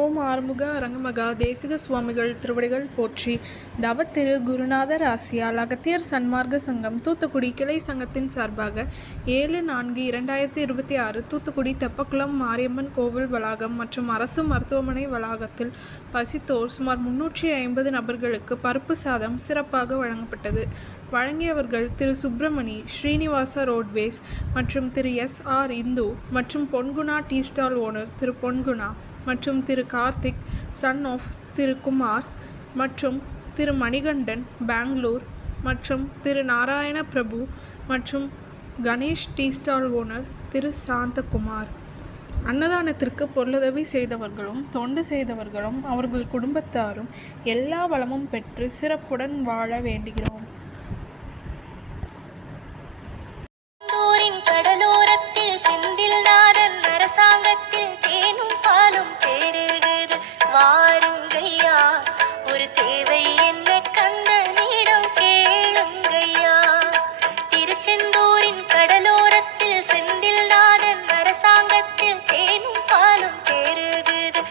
ஓம் ஆறுமுக அரங்கமகா தேசிக சுவாமிகள் திருவடிகள் போற்றி. தவத்திரு குருநாதர் ஆசியால் அகத்தியர் சன்மார்க்க சங்கம் தூத்துக்குடி கிளை சங்கத்தின் சார்பாக 7/4/2026 தூத்துக்குடி தெப்பக்குளம் மாரியம்மன் கோவில் வளாகம் மற்றும் அரசு மருத்துவமனை வளாகத்தில் பசித்தோர் சுமார் 350 நபர்களுக்கு பருப்பு சாதம் சிறப்பாக வழங்கப்பட்டது. வழங்கியவர்கள் திரு சுப்பிரமணி, ஸ்ரீனிவாசா ரோட்வேஸ் மற்றும் திரு SR இந்து மற்றும் பொன்குணா டீ ஸ்டால் ஓனர் திரு பொன்குணா மற்றும் திரு கார்த்திக் சன் ஆஃப் திரு குமார் மற்றும் திரு மணிகண்டன் பெங்களூர் மற்றும் திரு நாராயண பிரபு மற்றும் கணேஷ் டீ ஸ்டால் ஓனர் திரு சாந்தகுமார். அன்னதானத்திற்கு பொருளுதவி செய்தவர்களும் தொண்டு செய்தவர்களும் அவர்கள் குடும்பத்தாரும் எல்லா வளமும் பெற்று சிறப்புடன் வாழ வேண்டுகிறோம். கடலோரத்தில் செந்தில் நாதன் அரசாங்கத்தில் தேனும் பாலும் தேருகிறது. வாருங்கய்யா, ஒரு தேவை என்ன கந்தனிடம் கேளுங்கய்யா. திருச்செந்தூரின் கடலோரத்தில் செந்தில் நாதன் அரசாங்கத்தில் தேனும் பாலும் தேருகிறது.